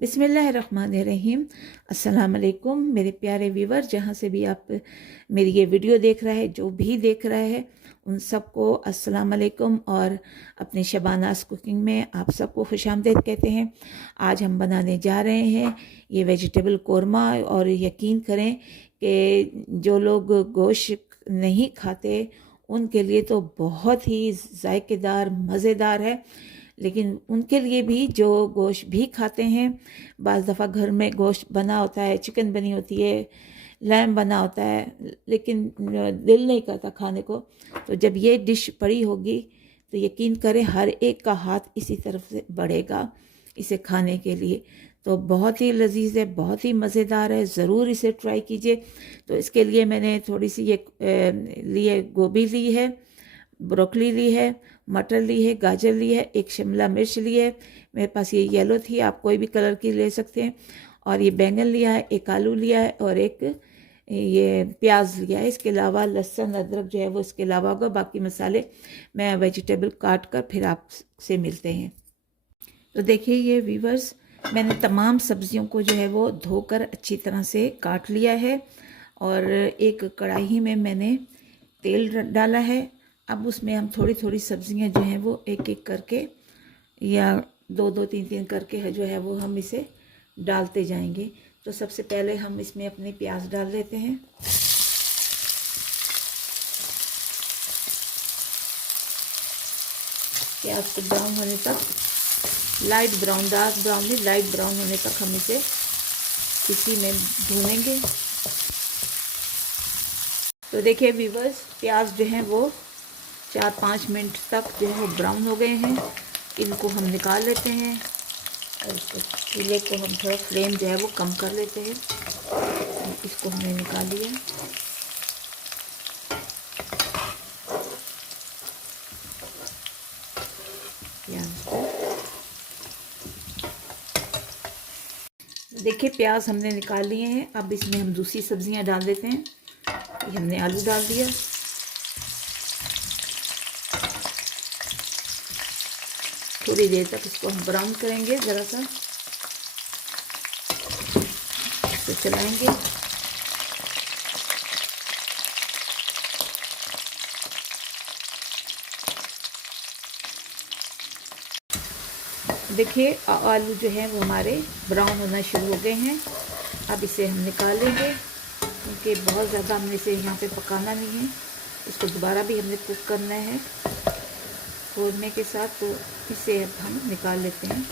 बिस्मिल्लाहिर्रहमानिर्रहीम। अस्सलाम वालेकुम मेरे प्यारे व्यूवर, जहाँ से भी आप मेरी ये वीडियो देख रहा है, जो भी देख रहा है उन सबको अस्सलाम वालेकुम और अपने शबानास कुकिंग में आप सबको खुशामदीद कहते हैं। आज हम बनाने जा रहे हैं ये वेजिटेबल कोरमा, और यकीन करें कि जो लोग गोश्त नहीं खाते उनके लिए तो बहुत ही जायकेदार मज़ेदार है, लेकिन उनके लिए भी जो गोश्त भी खाते हैं, बाज़ दफ़ा घर में गोश्त बना होता है, चिकन बनी होती है, लैम बना होता है, लेकिन दिल नहीं करता खाने को। तो जब ये डिश पड़ी होगी तो यकीन करें हर एक का हाथ इसी तरफ से बढ़ेगा इसे खाने के लिए। तो बहुत ही लजीज है, बहुत ही मज़ेदार है, ज़रूर इसे ट्राई कीजिए। तो इसके लिए मैंने थोड़ी सी ये लिए गोभी ली है, ब्रोकली ली है, मटर ली है, गाजर ली है, एक शिमला मिर्च ली है, मेरे पास ये येलो थी, आप कोई भी कलर की ले सकते हैं, और ये बैंगन लिया है, एक आलू लिया है और एक ये प्याज लिया है। इसके अलावा लहसुन अदरक जो है वो इसके अलावा होगा, बाकी मसाले मैं वेजिटेबल काट कर फिर आपसे मिलते हैं। तो देखिए ये व्यूवर्स, मैंने तमाम सब्जियों को जो है वो धोकर अच्छी तरह से काट लिया है, और एक कढ़ाई में मैंने तेल डाला है। अब उसमें हम थोड़ी थोड़ी सब्जियां जो हैं वो एक एक करके या दो दो तीन तीन करके है जो है वो हम इसे डालते जाएंगे। तो सबसे पहले हम इसमें अपनी प्याज डाल देते हैं। प्याज को ब्राउन होने तक, लाइट ब्राउन, डार्क ब्राउन नहीं, लाइट ब्राउन होने तक हम इसे इसी में भूनेंगे। तो देखिए व्यूवर्स, प्याज जो है वो 4-5 मिनट तक जो है वो ब्राउन हो गए हैं। इनको हम निकाल लेते हैं, और चूल्हे को हम थोड़ा फ्लेम जो है वो कम कर लेते हैं। इसको हमने निकाल लिया। देखिए प्याज हमने निकाल लिए हैं। अब इसमें हम दूसरी सब्जियां डाल देते हैं। ये हमने आलू डाल दिया, थोड़ी देर तक इसको हम ब्राउन करेंगे, ज़रा सा इसको चलाएंगे। देखिए आलू जो है वो हमारे ब्राउन होना शुरू हो गए हैं। अब इसे हम निकाल लेंगे, क्योंकि बहुत ज़्यादा हमने इसे यहाँ पे पकाना नहीं है, इसको दोबारा भी हमने कुक करना है खोदने के साथ। तो इसे अब हम निकाल लेते हैं।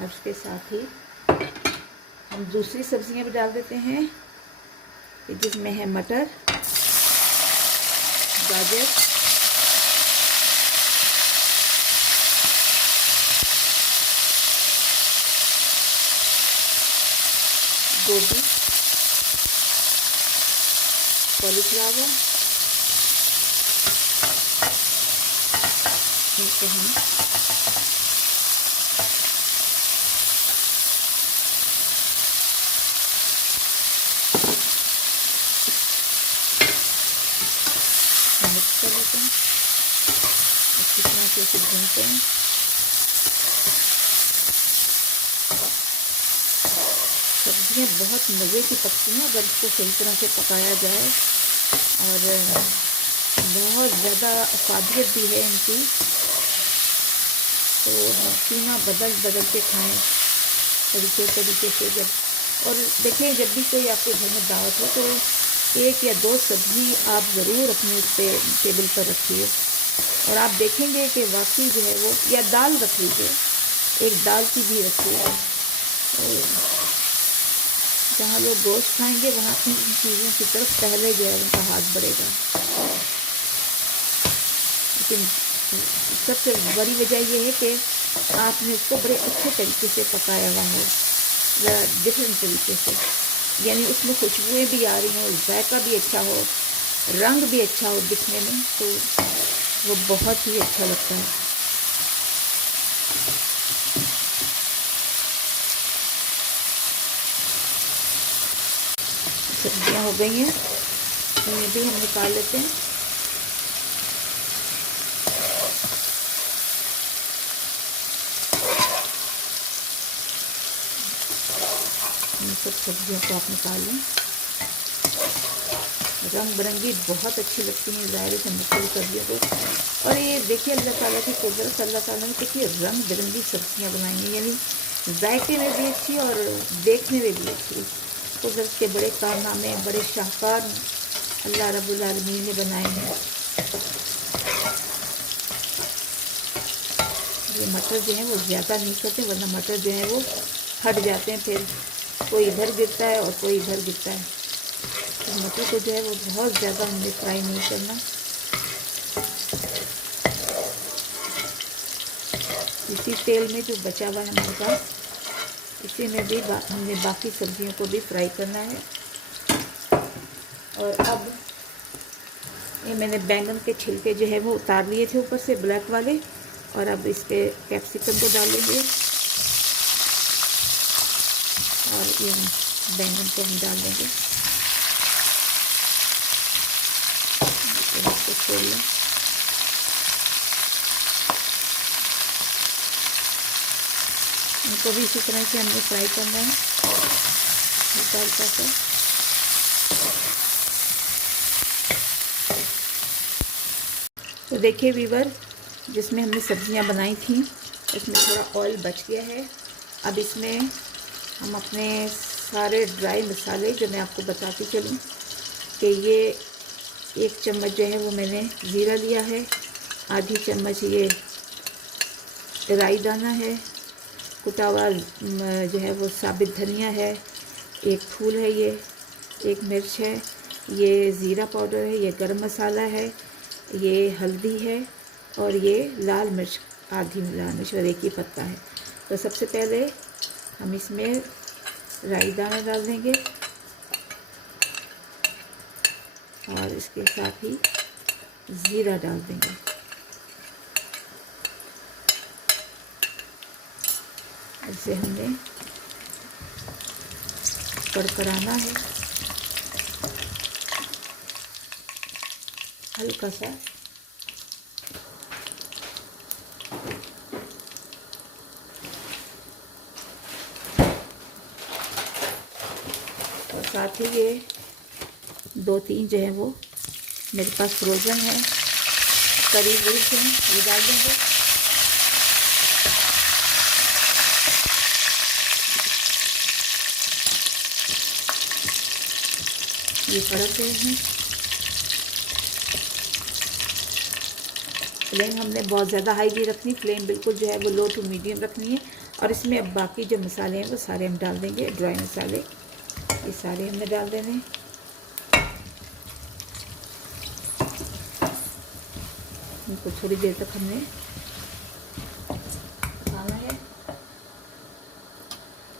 अब इसके साथ ही हम दूसरी सब्जियां भी डाल देते हैं, जिसमें है मटर, गाजर, गोभी, कॉलीफ्लावर। इसे हम मिक्स कर लेते हैं, अच्छी तरह से इसे भूनते हैं। सब्जियाँ बहुत मज़े की पकती हैं अगर इसको सही तरह से पकाया जाए, और बहुत ज़्यादा अफादियत भी है इनकी। तो हम सीमा बदल बदल के खाएँ तरीके से। जब और देखें, जब भी कोई आपके घर में दावत हो तो 1 या 2 सब्ज़ी आप ज़रूर अपने उस पे टेबल पर रखिए, और आप देखेंगे कि वाकई जो है वो, या दाल रख लीजिए, एक दाल की भी रखिए। तो जहाँ लोग गोश्त खाएंगे वहाँ इन चीज़ों की तरफ पहले जो है उनका हाथ बढ़ेगा। लेकिन सबसे बड़ी वजह यह है कि आपने उसको बड़े अच्छे तरीके से पकाया हुआ है, ज़रा डिफरेंट तरीके से, यानी उसमें खुशबुएँ भी आ रही हों, जायका भी अच्छा हो, रंग भी अच्छा हो दिखने में, तो वो बहुत ही अच्छा लगता है। सब्जियां हो गई हैं, इन्हें भी हम निकाल लेते हैं। इन सब सब्जियों को आप निकाल लें। रंग बिरंगी बहुत अच्छी लगती हैं ज़ाहिर से मुख्तलिफ सब्जियों को। और ये देखिए अल्लाह ताला की कुदरत, अल्लाह ताला ने कितनी रंग बिरंगी सब्जियां बनाई हैं, यानी जायके में भी अच्छी और देखने में भी अच्छी। कुदरत के बड़े कारनामे, बड़े शाहकार अल्लाह रब्बुल आलमीन ने बनाए हैं। ये मटर जो है वो ज़्यादा नहीं करते, वरना मटर जो है वो हट जाते हैं, फिर कोई इधर गिरता है और कोई इधर गिरता है। तो मटर को जो है वो बहुत ज़्यादा हमने फ्राई नहीं करना। इसी तेल में जो बचा हुआ है हमारे पास, इसी में भी हमने बाकी सब्जियों को भी फ्राई करना है। और अब ये मैंने बैंगन के छिलके जो है वो उतार लिए थे ऊपर से, ब्लैक वाले, और अब इस पे कैप्सिकम को डालेंगे और ये बैंगन को हम डाल देंगे। इसको छोड़ लें। इनको भी इसी तरह से हमने फ्राई करना है हल्का हल्का सा। तो देखिए वीवर, जिसमें हमने सब्जियां बनाई थी उसमें थोड़ा ऑयल बच गया है। अब इसमें हम अपने सारे ड्राई मसाले जो मैं आपको बताती चलूँ कि ये 1 चम्मच जो है वो मैंने ज़ीरा लिया है, आधी चम्मच ये राई दाना है, कुटा हुआ जो है वो साबित धनिया है, 1 फूल है, ये 1 मिर्च है, ये ज़ीरा पाउडर है, ये गरम मसाला है, ये हल्दी है और ये लाल मिर्च, आधी लाल मिर्च और 1 ही पत्ता है। तो सबसे पहले हम इसमें राई दाना डाल देंगे और इसके साथ ही ज़ीरा डाल देंगे। इसे हमने कड़कड़ाना है हल्का सा। और साथ ही ये 2-3 जो है वो मेरे पास फ्रोज़न है करी लीव्स हैं, ये डाल देंगे। ये कड़क गए हैं। फ्लेम हमने बहुत ज़्यादा हाई नहीं रखनी, फ्लेम बिल्कुल जो है वो लो टू मीडियम रखनी है। और इसमें अब बाकी जो मसाले हैं वो सारे हम डाल देंगे, ड्राई मसाले ये सारे हमने डाल देने। इनको थोड़ी देर तक हमने पकाना है।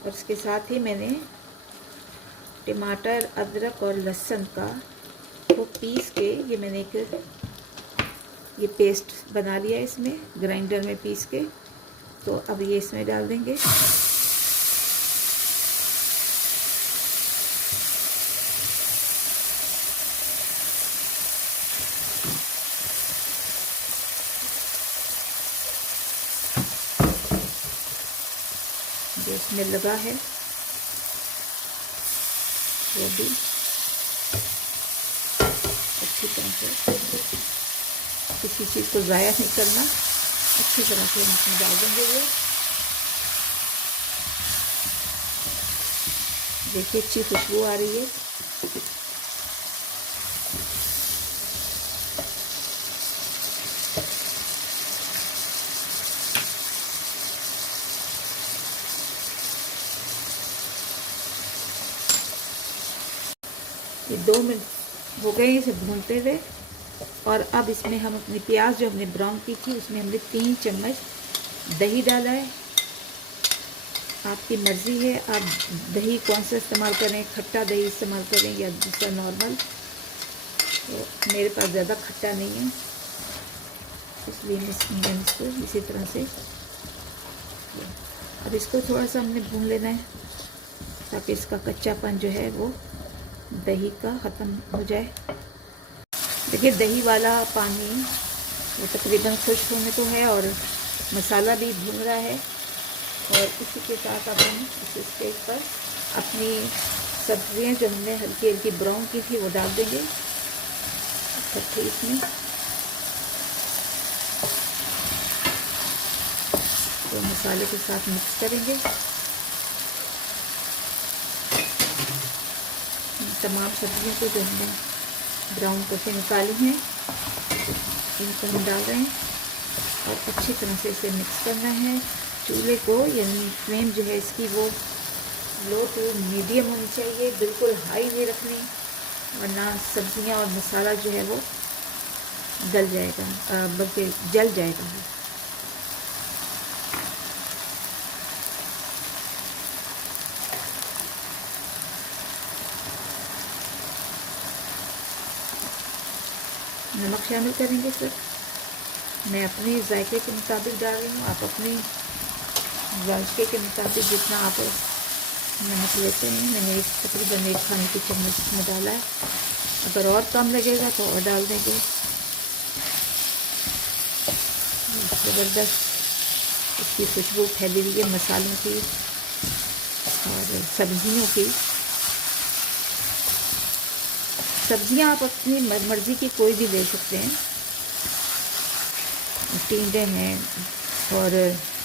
और इसके साथ ही मैंने टमाटर, अदरक और लहसुन का वो पीस के ये मैंने एक ये पेस्ट बना लिया है इसमें ग्राइंडर में पीस के। तो अब ये इसमें डाल देंगे। जो इसमें लगा है वो भी अच्छी तरह से, किसी चीज़ को ज़ाया नहीं करना, अच्छी तरह से हम इसमें डाल देंगे। वो देखिए अच्छी खुशबू आ रही है। ये 2 मिनट हो गए इसे भूनते हुए। और अब इसमें हम अपनी प्याज जो हमने ब्राउन की थी उसमें हमने 3 चम्मच दही डाला है। आपकी मर्ज़ी है आप दही कौन सा इस्तेमाल करें, खट्टा दही इस्तेमाल करें या दूसरा नॉर्मल। तो मेरे पास ज़्यादा खट्टा नहीं है, इसलिए मैंने इसको इसी तरह से। अब इसको थोड़ा सा हमने भून लेना है ताकि इसका कच्चापन जो है वो दही का ख़त्म हो जाए। देखिए दही वाला पानी वो तकरीबन खुश्क होने को है और मसाला भी भून रहा है। और इसी के साथ अब हम इस स्टेज पर अपनी सब्जियां जो हमने हल्की हल्की ब्राउन की थी वो डाल देंगे इकट्ठे इसमें। तो मसाले के साथ मिक्स करेंगे। तमाम सब्जियों को जो हमने ब्राउन करके निकाली हैं इनको हम डाल रहे हैं और अच्छी तरह से इसे मिक्स करना है। चूल्हे को यानी फ्लेम जो है इसकी वो लो टू मीडियम होनी चाहिए, बिल्कुल हाई नहीं रखनी, वरना सब्जियां और मसाला जो है वो गल जाएगा, बल्कि जल जाएगा। नमक शामिल करेंगे सर, मैं अपने जायके के मुताबिक डाल रही हूँ, आप अपने जायके के मुताबिक जितना आप नमक लेते हैं। मैंने तकरीबन 1 खाने की चम्मच इसमें डाला है, अगर और कम लगेगा तो और डाल देंगे। ज़बरदस्त इसकी खुशबू फैली हुई है मसालों की और सब्जियों की। सब्जियां आप अपनी मर्ज़ी की कोई भी ले सकते हैं, टिंडे हैं और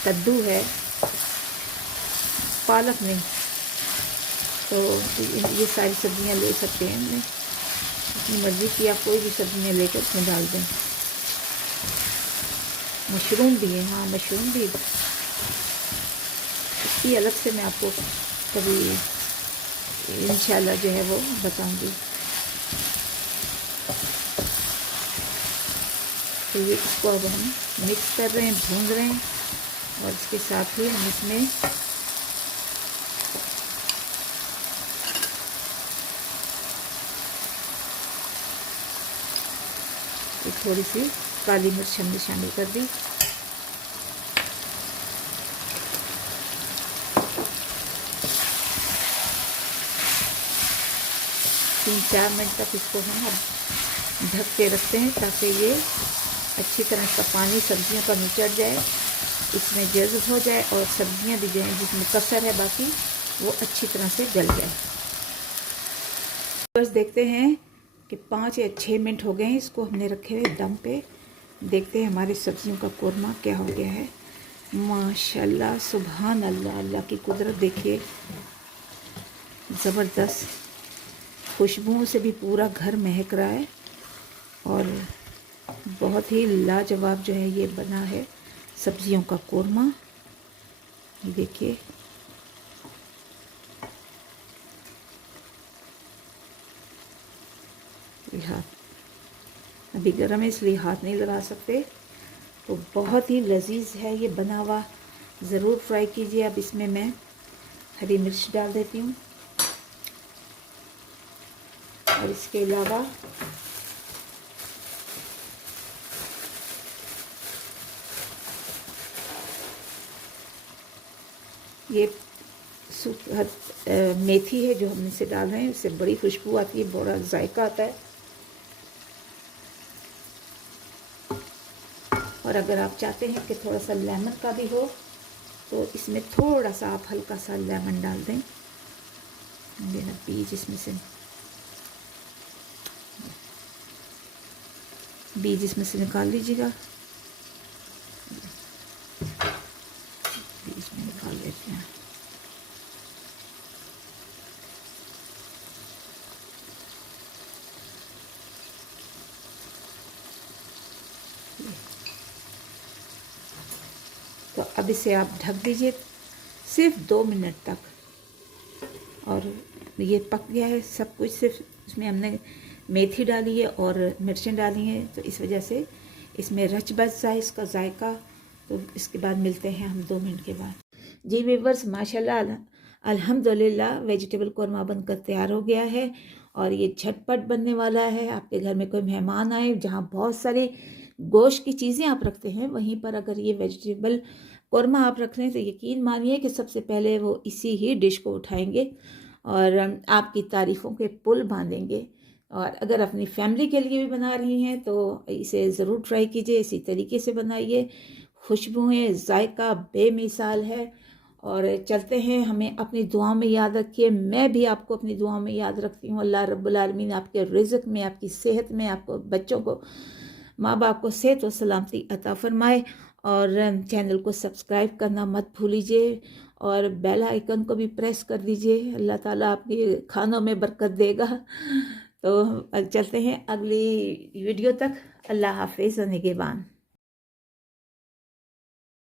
कद्दू है, पालक नहीं, तो ये सारी सब्जियां ले सकते हैं। हमने अपनी मर्ज़ी की आप कोई भी सब्जियां लेकर उसमें डाल दें। मशरूम भी है, हाँ मशरूम भी, इसकी अलग से मैं आपको कभी इंशाल्लाह जो है वो बताऊंगी। तो ये इसको अब हम मिक्स कर रहे हैं, भून रहे हैं और इसके साथ ही हम इसमें थोड़ी सी काली मिर्च हमने शामिल कर दी। तीन 4 मिनट तक इसको हम अब ढक के रखते हैं ताकि ये अच्छी तरह इसका पानी सब्जियों का निचड़ जाए, इसमें जज़्ब हो जाए और सब्जियां भी जो हैं जिसमें कसर है बाकी वो अच्छी तरह से गल जाए। बस देखते हैं कि 5 या 6 मिनट हो गए हैं इसको हमने रखे हुए दम पे। देखते हैं हमारी सब्जियों का कोरमा क्या हो गया है। माशाल्लाह, सुभान अल्लाह, अल्लाह की कुदरत देखिए, ज़बरदस्त खुशबुओं से भी पूरा घर महक रहा है और बहुत ही लाजवाब जो है ये बना है सब्जियों का कोरमा। ये देखिए, हाथ अभी गर्म है इसलिए हाथ नहीं लगा सकते। तो बहुत ही लजीज है ये बना हुआ, ज़रूर फ्राई कीजिए। अब इसमें मैं हरी मिर्च डाल देती हूँ और इसके अलावा ये मेथी है जो हम इसे डाल रहे हैं, इससे बड़ी खुशबू आती है, बड़ा जायका आता है। और अगर आप चाहते हैं कि थोड़ा सा लेमन का भी हो तो इसमें थोड़ा सा आप हल्का सा लेमन डाल दें। देना बीज इसमें से निकाल लीजिएगा, बीज में निकाल लेते हैं। तो अब इसे आप ढक दीजिए सिर्फ 2 मिनट तक और ये पक गया है सब कुछ। सिर्फ इसमें हमने मेथी डाली है और मिर्चें डाली हैं, तो इस वजह से इसमें रच बच जाए इसका जायका। तो इसके बाद मिलते हैं हम 2 मिनट के बाद। जी व्यूअर्स, माशाल्लाह अल्हम्दुलिल्लाह वेजिटेबल कोरमा बनकर तैयार हो गया है और ये झटपट बनने वाला है। आपके घर में कोई मेहमान आए, जहाँ बहुत सारे गोश्त की चीज़ें आप रखते हैं, वहीं पर अगर ये वेजिटेबल कोरमा आप रख लें तो यकीन मानिए कि सबसे पहले वो इसी ही डिश को उठाएंगे और आपकी तारीफ़ों के पुल बांधेंगे। और अगर अपनी फैमिली के लिए भी बना रही हैं तो इसे ज़रूर ट्राई कीजिए, इसी तरीके से बनाइए। खुशबुएँ, जायका बेमिसाल है। और चलते हैं, हमें अपनी दुआ में याद रखिए। मैं भी आपको अपनी दुआ में याद रखती हूँ। अल्लाह रब्बुल आलमीन आपके रिज़्क़ में, आपकी सेहत में, आपको बच्चों को, माँ बाप को सेहत और सलामती अता फरमाए। और चैनल को सब्सक्राइब करना मत भूलिए और बेल आइकन को भी प्रेस कर दीजिए। अल्लाह ताला आपके खानों में बरकत देगा। तो चलते हैं अगली वीडियो तक। अल्लाह हाफिज़ और निगहबान।